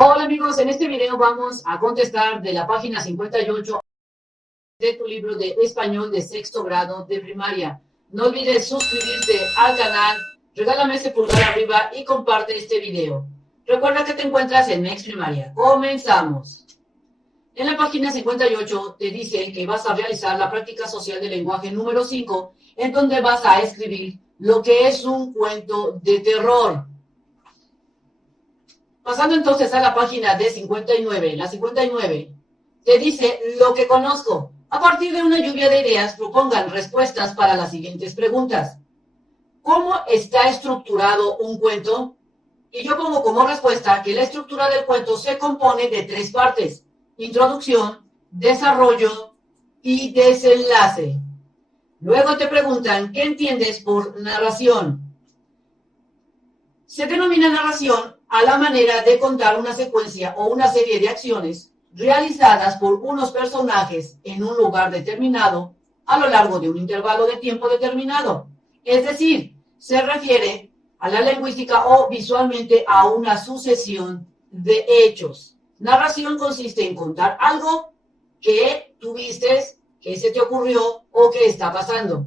Hola amigos, en este video vamos a contestar de la página 58 de tu libro de español de sexto grado de primaria. No olvides suscribirte al canal, regálame ese pulgar arriba y comparte este video. Recuerda que te encuentras en Next Primaria. Comenzamos. En la página 58 te dice que vas a realizar la práctica social del lenguaje número 5, en donde vas a escribir lo que es un cuento de terror. Pasando entonces a la página de 59, la 59 te dice lo que conozco. A partir de una lluvia de ideas, propongan respuestas para las siguientes preguntas. ¿Cómo está estructurado un cuento? Y yo pongo como respuesta que la estructura del cuento se compone de 3 partes: introducción, desarrollo y desenlace. Luego te preguntan, ¿qué entiendes por narración? Se denomina narración a la manera de contar una secuencia o una serie de acciones realizadas por unos personajes en un lugar determinado a lo largo de un intervalo de tiempo determinado. Es decir, se refiere a la lingüística o visualmente a una sucesión de hechos. Narración consiste en contar algo que tuviste, que se te ocurrió o que está pasando.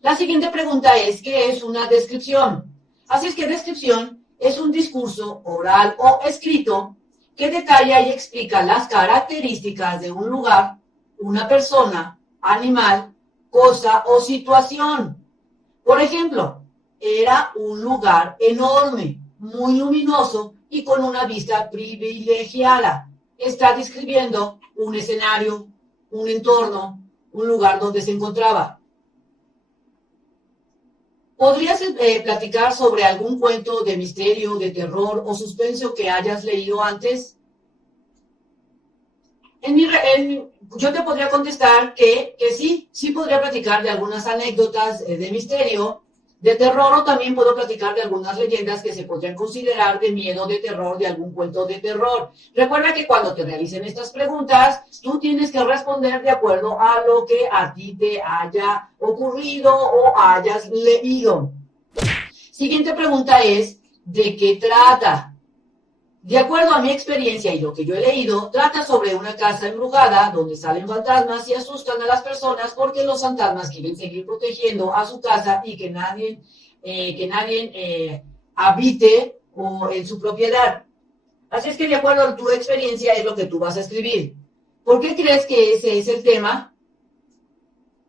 La siguiente pregunta es, ¿qué es una descripción? Así es que descripción es un discurso oral o escrito que detalla y explica las características de un lugar, una persona, animal, cosa o situación. Por ejemplo, era un lugar enorme, muy luminoso y con una vista privilegiada. Está describiendo un escenario, un entorno, un lugar donde se encontraba. ¿Podrías platicar sobre algún cuento de misterio, de terror o suspenso que hayas leído antes? Yo te podría contestar que sí podría platicar de algunas anécdotas de misterio, de terror, o también puedo platicar de algunas leyendas que se podrían considerar de miedo, de terror, de algún cuento de terror. Recuerda que cuando te realicen estas preguntas, tú tienes que responder de acuerdo a lo que a ti te haya ocurrido o hayas leído. Siguiente pregunta es, ¿de qué trata? De acuerdo a mi experiencia y lo que yo he leído, trata sobre una casa embrujada donde salen fantasmas y asustan a las personas porque los fantasmas quieren seguir protegiendo a su casa y que nadie habite en su propiedad. Así es que de acuerdo a tu experiencia es lo que tú vas a escribir. ¿Por qué crees que ese es el tema?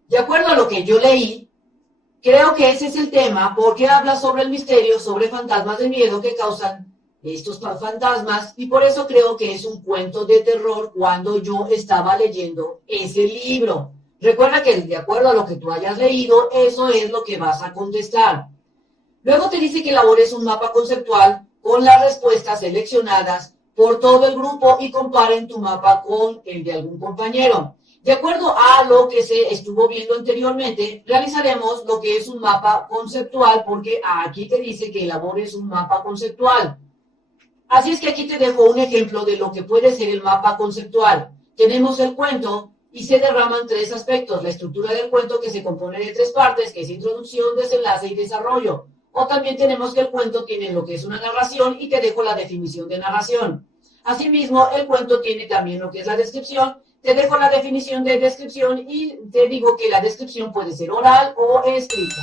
De acuerdo a lo que yo leí, creo que ese es el tema porque habla sobre el misterio, sobre fantasmas de miedo que causan estos fantasmas, y por eso creo que es un cuento de terror cuando yo estaba leyendo ese libro. Recuerda que de acuerdo a lo que tú hayas leído, eso es lo que vas a contestar. Luego te dice que elabores un mapa conceptual con las respuestas seleccionadas por todo el grupo y comparen tu mapa con el de algún compañero. De acuerdo a lo que se estuvo viendo anteriormente, realizaremos lo que es un mapa conceptual, porque aquí te dice que elabores un mapa conceptual. Así es que aquí te dejo un ejemplo de lo que puede ser el mapa conceptual. Tenemos el cuento y se derraman 3 aspectos. La estructura del cuento, que se compone de 3 partes, que es introducción, desenlace y desarrollo. O también tenemos que el cuento tiene lo que es una narración y te dejo la definición de narración. Asimismo, el cuento tiene también lo que es la descripción. Te dejo la definición de descripción y te digo que la descripción puede ser oral o escrita.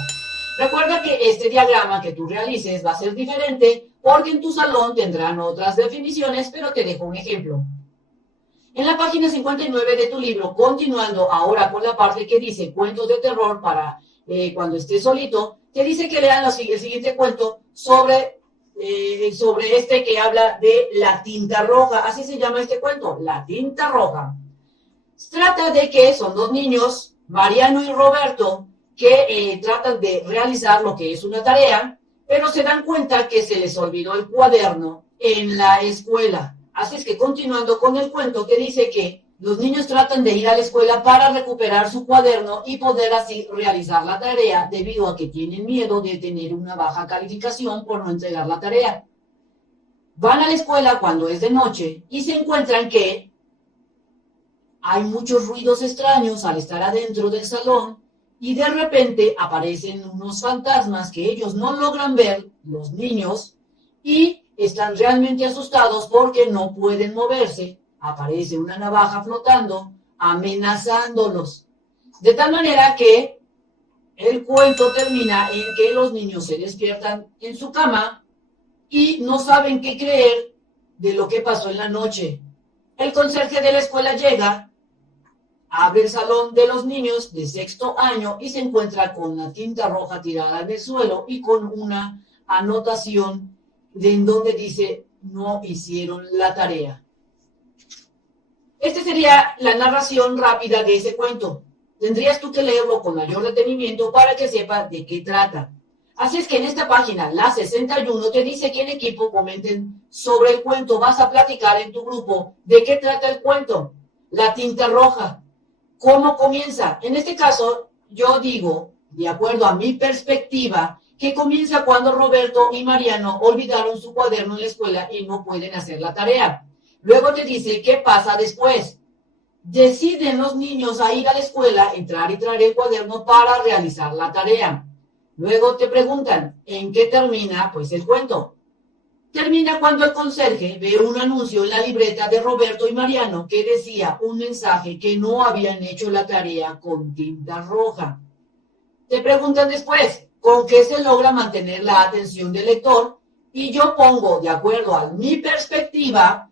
Recuerda que este diagrama que tú realices va a ser diferente porque en tu salón tendrán otras definiciones, pero te dejo un ejemplo. En la página 59 de tu libro, continuando ahora con la parte que dice cuentos de terror para cuando estés solito, te dice que lean el siguiente cuento sobre este que habla de la tinta roja. Así se llama este cuento, la tinta roja. Trata de que son 2 niños, Mariano y Roberto, que tratan de realizar lo que es una tarea, pero se dan cuenta que se les olvidó el cuaderno en la escuela. Así es que continuando con el cuento, que dice que los niños tratan de ir a la escuela para recuperar su cuaderno y poder así realizar la tarea, debido a que tienen miedo de tener una baja calificación por no entregar la tarea. Van a la escuela cuando es de noche y se encuentran que hay muchos ruidos extraños al estar adentro del salón, y de repente aparecen unos fantasmas que ellos no logran ver, los niños, y están realmente asustados porque no pueden moverse. Aparece una navaja flotando, amenazándolos. De tal manera que el cuento termina en que los niños se despiertan en su cama y no saben qué creer de lo que pasó en la noche. El conserje de la escuela llega, abre el salón de los niños de sexto año y se encuentra con la tinta roja tirada en el suelo y con una anotación en donde dice: no hicieron la tarea. Esta sería la narración rápida de ese cuento. Tendrías tú que leerlo con mayor detenimiento para que sepas de qué trata. Así es que en esta página, la 61, te dice que en equipo comenten sobre el cuento. Vas a platicar en tu grupo de qué trata el cuento. La tinta roja. ¿Cómo comienza? En este caso, yo digo, de acuerdo a mi perspectiva, que comienza cuando Roberto y Mariano olvidaron su cuaderno en la escuela y no pueden hacer la tarea. Luego te dice qué pasa después. Deciden los niños a ir a la escuela, entrar y traer el cuaderno para realizar la tarea. Luego te preguntan, ¿en qué termina? Pues el cuento. Termina cuando el conserje ve un anuncio en la libreta de Roberto y Mariano que decía un mensaje que no habían hecho la tarea con tinta roja. Te preguntan después, ¿con qué se logra mantener la atención del lector? Y yo pongo, de acuerdo a mi perspectiva,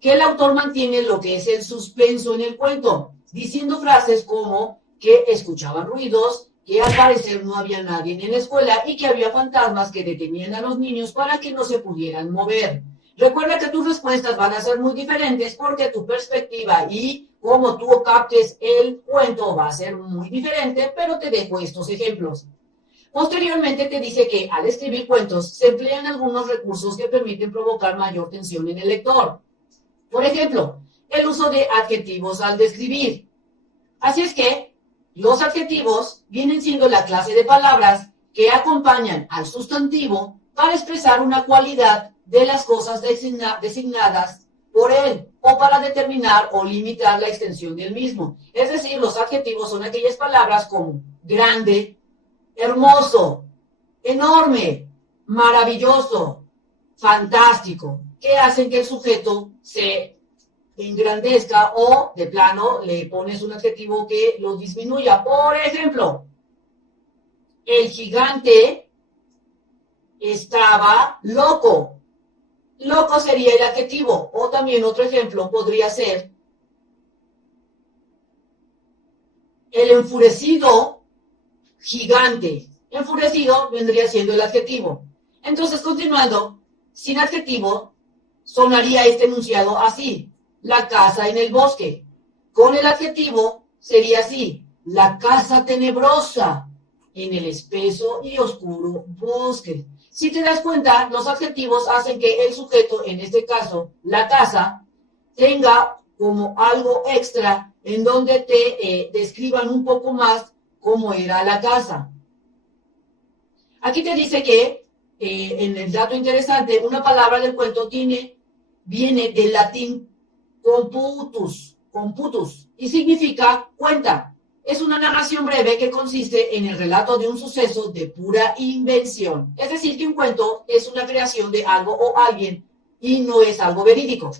que el autor mantiene lo que es el suspenso en el cuento, diciendo frases como que escuchaban ruidos, que al parecer no había nadie en la escuela y que había fantasmas que detenían a los niños para que no se pudieran mover. Recuerda que tus respuestas van a ser muy diferentes porque tu perspectiva y cómo tú captes el cuento va a ser muy diferente, pero te dejo estos ejemplos. Posteriormente te dice que al escribir cuentos se emplean algunos recursos que permiten provocar mayor tensión en el lector. Por ejemplo, el uso de adjetivos al describir. Así es que los adjetivos vienen siendo la clase de palabras que acompañan al sustantivo para expresar una cualidad de las cosas designadas por él o para determinar o limitar la extensión del mismo. Es decir, los adjetivos son aquellas palabras como grande, hermoso, enorme, maravilloso, fantástico, que hacen que el sujeto se engrandezca o de plano le pones un adjetivo que lo disminuya. Por ejemplo, el gigante estaba loco. Loco sería el adjetivo. O también otro ejemplo podría ser el enfurecido gigante. Enfurecido vendría siendo el adjetivo. Entonces, continuando, sin adjetivo, sonaría este enunciado así: la casa en el bosque. Con el adjetivo sería así: la casa tenebrosa en el espeso y oscuro bosque. Si te das cuenta, los adjetivos hacen que el sujeto, en este caso, la casa, tenga como algo extra en donde te describan un poco más cómo era la casa. Aquí te dice que en el dato interesante, una palabra del cuento viene del latín computus, y significa cuenta. Es una narración breve que consiste en el relato de un suceso de pura invención. Es decir, que un cuento es una creación de algo o alguien y no es algo verídico.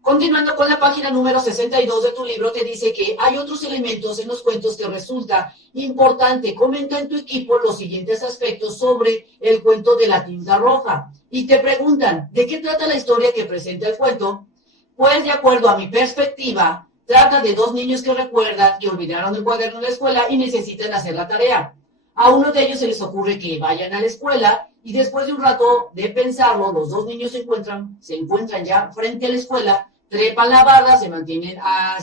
Continuando con la página número 62 de tu libro, te dice que hay otros elementos en los cuentos que resulta importante. Comenta en tu equipo los siguientes aspectos sobre el cuento de la tinta roja. Y te preguntan, ¿de qué trata la historia que presenta el cuento? Pues, de acuerdo a mi perspectiva, trata de dos niños que recuerdan que olvidaron el cuaderno en la escuela y necesitan hacer la tarea. A uno de ellos se les ocurre que vayan a la escuela y después de un rato de pensarlo, los dos niños se encuentran ya frente a la escuela, trepan la barda, se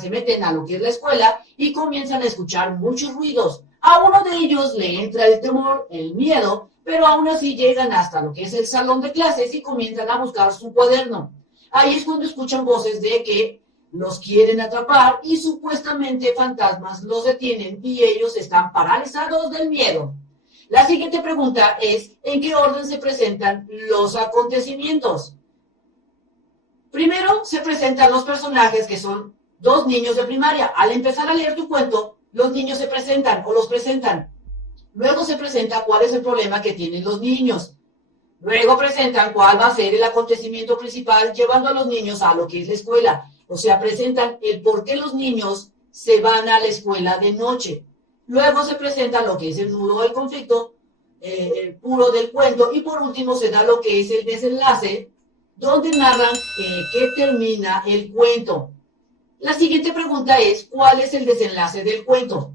meten a lo que es la escuela y comienzan a escuchar muchos ruidos. A uno de ellos le entra el temor, el miedo, pero aún así llegan hasta lo que es el salón de clases y comienzan a buscar su cuaderno. Ahí es cuando escuchan voces de que los quieren atrapar y supuestamente fantasmas los detienen y ellos están paralizados del miedo. La siguiente pregunta es, ¿en qué orden se presentan los acontecimientos? Primero se presentan los personajes, que son dos niños de primaria. Al empezar a leer tu cuento, los niños se presentan o los presentan. Luego se presenta cuál es el problema que tienen los niños. Luego presentan cuál va a ser el acontecimiento principal llevando a los niños a lo que es la escuela. O sea, presentan el por qué los niños se van a la escuela de noche. Luego se presenta lo que es el nudo del conflicto, puro del cuento, y por último se da lo que es el desenlace, donde narran qué termina el cuento. La siguiente pregunta es, ¿cuál es el desenlace del cuento?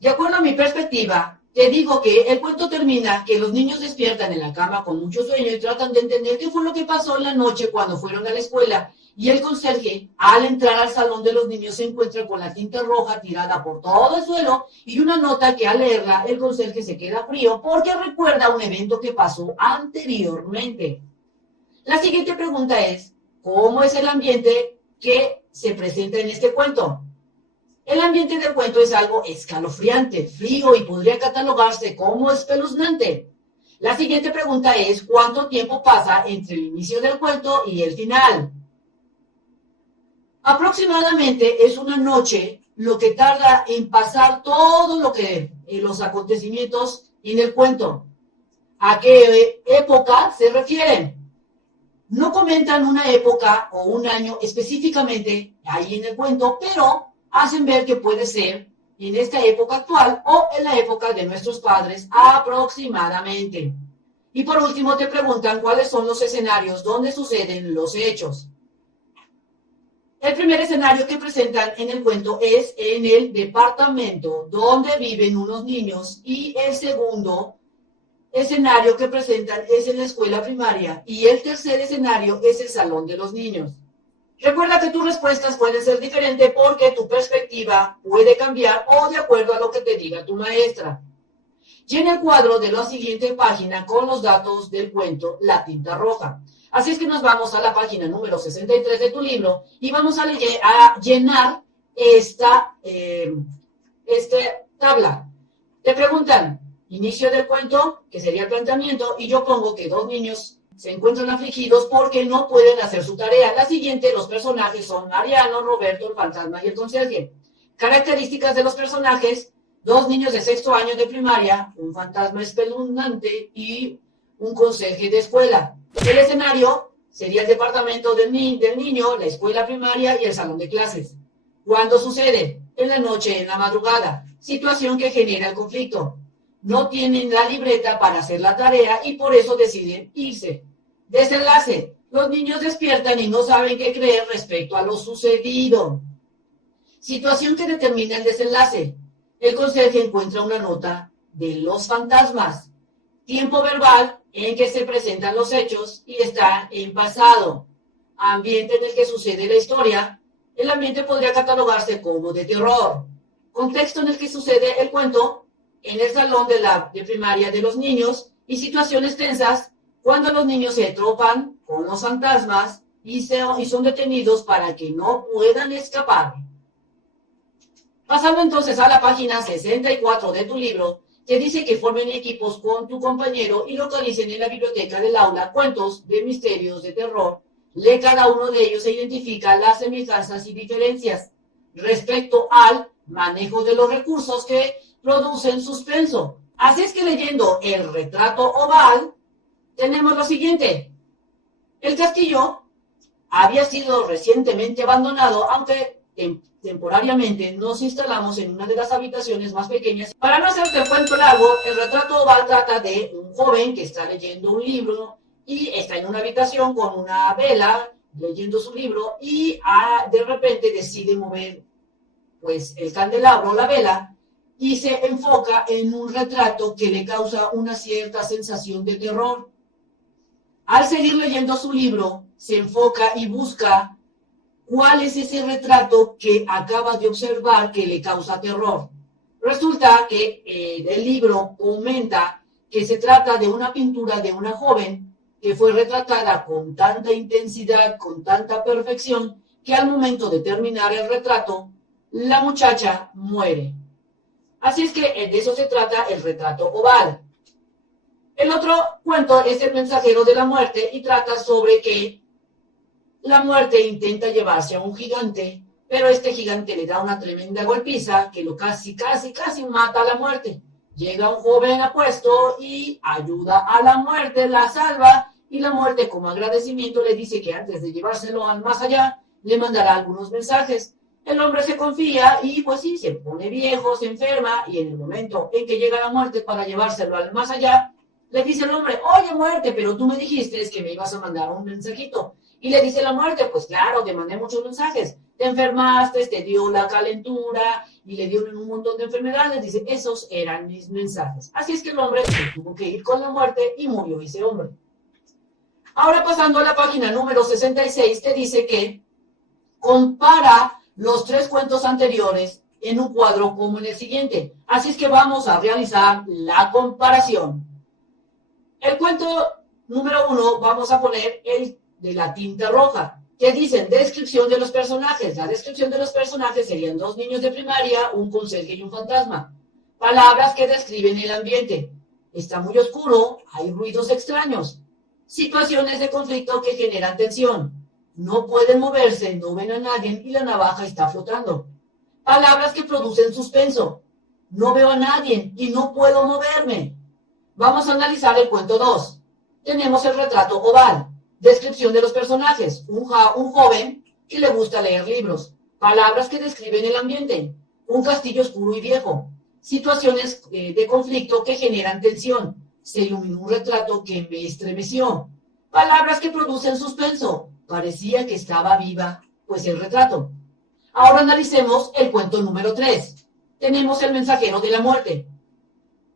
De acuerdo a mi perspectiva, te digo que el cuento termina que los niños despiertan en la cama con mucho sueño y tratan de entender qué fue lo que pasó en la noche cuando fueron a la escuela. Y el conserje, al entrar al salón de los niños, se encuentra con la tinta roja tirada por todo el suelo y una nota que al leerla el conserje se queda frío porque recuerda un evento que pasó anteriormente. La siguiente pregunta es, ¿cómo es el ambiente que se presenta en este cuento? El ambiente del cuento es algo escalofriante, frío y podría catalogarse como espeluznante. La siguiente pregunta es, ¿cuánto tiempo pasa entre el inicio del cuento y el final? Aproximadamente es una noche lo que tarda en pasar todo lo que los acontecimientos en el cuento. ¿A qué época se refieren? No comentan una época o un año específicamente ahí en el cuento, pero hacen ver que puede ser en esta época actual o en la época de nuestros padres aproximadamente. Y por último te preguntan cuáles son los escenarios donde suceden los hechos. El primer escenario que presentan en el cuento es en el departamento donde viven unos niños y el segundo escenario que presentan es en la escuela primaria y el tercer escenario es el salón de los niños. Recuerda que tus respuestas pueden ser diferentes porque tu perspectiva puede cambiar o de acuerdo a lo que te diga tu maestra. Llena el cuadro de la siguiente página con los datos del cuento La tinta roja. Así es que nos vamos a la página número 63 de tu libro y vamos a llenar esta tabla. Te preguntan, inicio del cuento, que sería el planteamiento, y yo pongo que dos niños se encuentran afligidos porque no pueden hacer su tarea. La siguiente, los personajes son Mariano, Roberto, el fantasma y el conserje. Características de los personajes, dos niños de sexto año de primaria, un fantasma espeluznante y un conserje de escuela. El escenario sería el departamento del niño, la escuela primaria y el salón de clases. ¿Cuándo sucede? En la noche, en la madrugada. Situación que genera el conflicto. No tienen la libreta para hacer la tarea y por eso deciden irse. Desenlace. Los niños despiertan y no saben qué creer respecto a lo sucedido. Situación que determina el desenlace. El conserje encuentra una nota de los fantasmas. Tiempo verbal en que se presentan los hechos y está en pasado. Ambiente en el que sucede la historia. El ambiente podría catalogarse como de terror. Contexto en el que sucede el cuento, en el salón de primaria de los niños, y situaciones tensas cuando los niños se tropan con los fantasmas y son detenidos para que no puedan escapar. Pasando entonces a la página 64 de tu libro, te dice que formen equipos con tu compañero y localicen en la biblioteca del aula cuentos de misterios de terror. Lee cada uno de ellos e identifica las semejanzas y diferencias respecto al manejo de los recursos que producen suspenso. Así es que leyendo el retrato oval, tenemos lo siguiente. El castillo había sido recientemente abandonado, aunque temporariamente nos instalamos en una de las habitaciones más pequeñas. Para no hacerte el cuento largo, el retrato oval trata de un joven que está leyendo un libro y está en una habitación con una vela leyendo su libro y de repente decide mover pues el candelabro, la vela, y se enfoca en un retrato que le causa una cierta sensación de terror. Al seguir leyendo su libro, se enfoca y busca cuál es ese retrato que acaba de observar que le causa terror. Resulta que el libro comenta que se trata de una pintura de una joven que fue retratada con tanta intensidad, con tanta perfección, que al momento de terminar el retrato, la muchacha muere. Así es que de eso se trata el retrato oval. El otro cuento es El mensajero de la muerte y trata sobre que la muerte intenta llevarse a un gigante, pero este gigante le da una tremenda golpiza que lo casi mata a la muerte. llega un joven apuesto y ayuda a la muerte, la salva, y la muerte, como agradecimiento, le dice que antes de llevárselo al más allá, le mandará algunos mensajes. El hombre se confía y pues sí, se pone viejo, se enferma, y en el momento en que llega la muerte para llevárselo al más allá, le dice el hombre: oye, muerte, pero tú me dijiste que me ibas a mandar un mensajito. Y le dice la muerte: pues claro, te mandé muchos mensajes. Te enfermaste, te dio la calentura y le dio un montón de enfermedades. Dice: esos eran mis mensajes. Así es que el hombre tuvo que ir con la muerte y murió ese hombre. Ahora, pasando a la página número 66, te dice que compara los 3 cuentos anteriores en un cuadro como en el siguiente. Así es que vamos a realizar la comparación. El cuento número 1 vamos a poner el de la tinta roja, que dicen descripción de los personajes. La descripción de los personajes serían 2 niños de primaria, un conserje y un fantasma. Palabras que describen el ambiente. Está muy oscuro, hay ruidos extraños. Situaciones de conflicto que generan tensión. No pueden moverse, no ven a nadie y la navaja está flotando. Palabras que producen suspenso. No veo a nadie y no puedo moverme. Vamos a analizar el cuento 2. Tenemos el retrato oval. Descripción de los personajes. Un joven que le gusta leer libros. Palabras que describen el ambiente. Un castillo oscuro y viejo. Situaciones de conflicto que generan tensión. Se iluminó un retrato que me estremeció. Palabras que producen suspenso. Parecía que estaba viva, pues el retrato. Ahora analicemos el cuento número 3. Tenemos el mensajero de la muerte.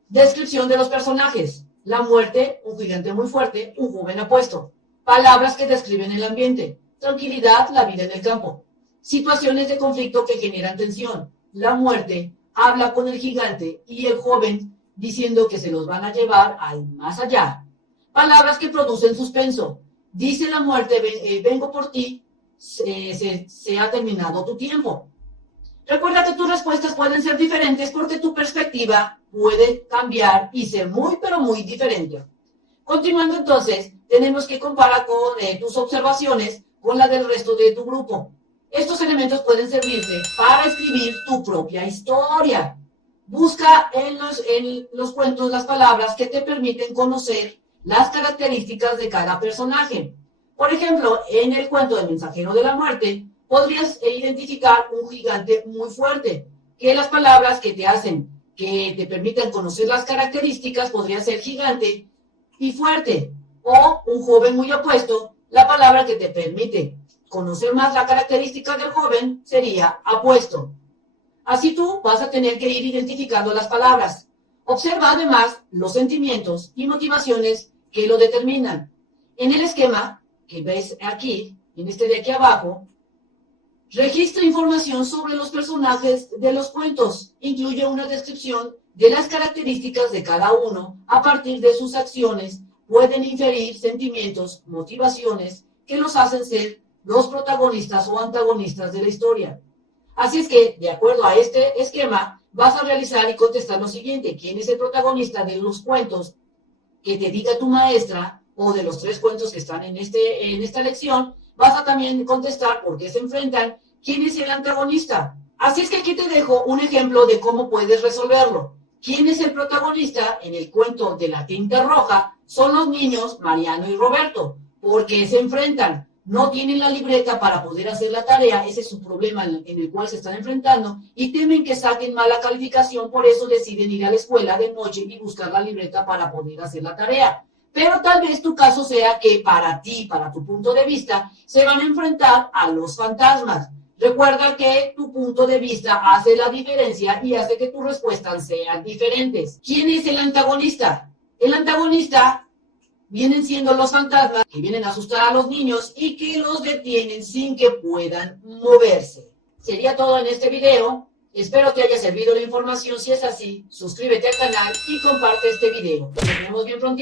Descripción de los personajes. La muerte, un gigante muy fuerte, un joven apuesto. Palabras que describen el ambiente. Tranquilidad, la vida en el campo. Situaciones de conflicto que generan tensión. La muerte habla con el gigante y el joven diciendo que se los van a llevar al más allá. Palabras que producen suspenso. Dice la muerte: vengo por ti, se ha terminado tu tiempo. Recuerda que tus respuestas pueden ser diferentes porque tu perspectiva puede cambiar y ser muy, pero muy diferente. Continuando entonces, tenemos que comparar con tus observaciones con la del resto de tu grupo. Estos elementos pueden servirte para escribir tu propia historia. Busca en los cuentos las palabras que te permiten conocer las características de cada personaje. Por ejemplo, en el cuento del mensajero de la muerte, podrías identificar un gigante muy fuerte, que las palabras que te hacen, que te permitan conocer las características, podría ser gigante y fuerte. O un joven muy apuesto, la palabra que te permite conocer más la característica del joven sería apuesto. Así tú vas a tener que ir identificando las palabras. Observa además los sentimientos y motivaciones que lo determinan. En el esquema que ves aquí, en este de aquí abajo, registra información sobre los personajes de los cuentos. Incluye una descripción de las características de cada uno. A partir de sus acciones pueden inferir sentimientos, motivaciones que los hacen ser los protagonistas o antagonistas de la historia. Así es que, de acuerdo a este esquema, vas a realizar y contestar lo siguiente: ¿quién es el protagonista de los cuentos que te diga tu maestra, o de los 3 cuentos que están en esta lección? Vas a también contestar por qué se enfrentan, quién es el antagonista. Así es que aquí te dejo un ejemplo de cómo puedes resolverlo. ¿Quién es el protagonista? En el cuento de la tinta roja son los niños Mariano y Roberto. ¿Por qué se enfrentan? No tienen la libreta para poder hacer la tarea, ese es su problema en el cual se están enfrentando, y temen que saquen mala calificación, por eso deciden ir a la escuela de noche y buscar la libreta para poder hacer la tarea. Pero tal vez tu caso sea que para ti, para tu punto de vista, se van a enfrentar a los fantasmas. Recuerda que tu punto de vista hace la diferencia y hace que tus respuestas sean diferentes. ¿Quién es el antagonista? El antagonista vienen siendo los fantasmas que vienen a asustar a los niños y que los detienen sin que puedan moverse. Sería todo en este video. Espero que haya servido la información. Si es así, suscríbete al canal y comparte este video. Nos vemos bien pronto.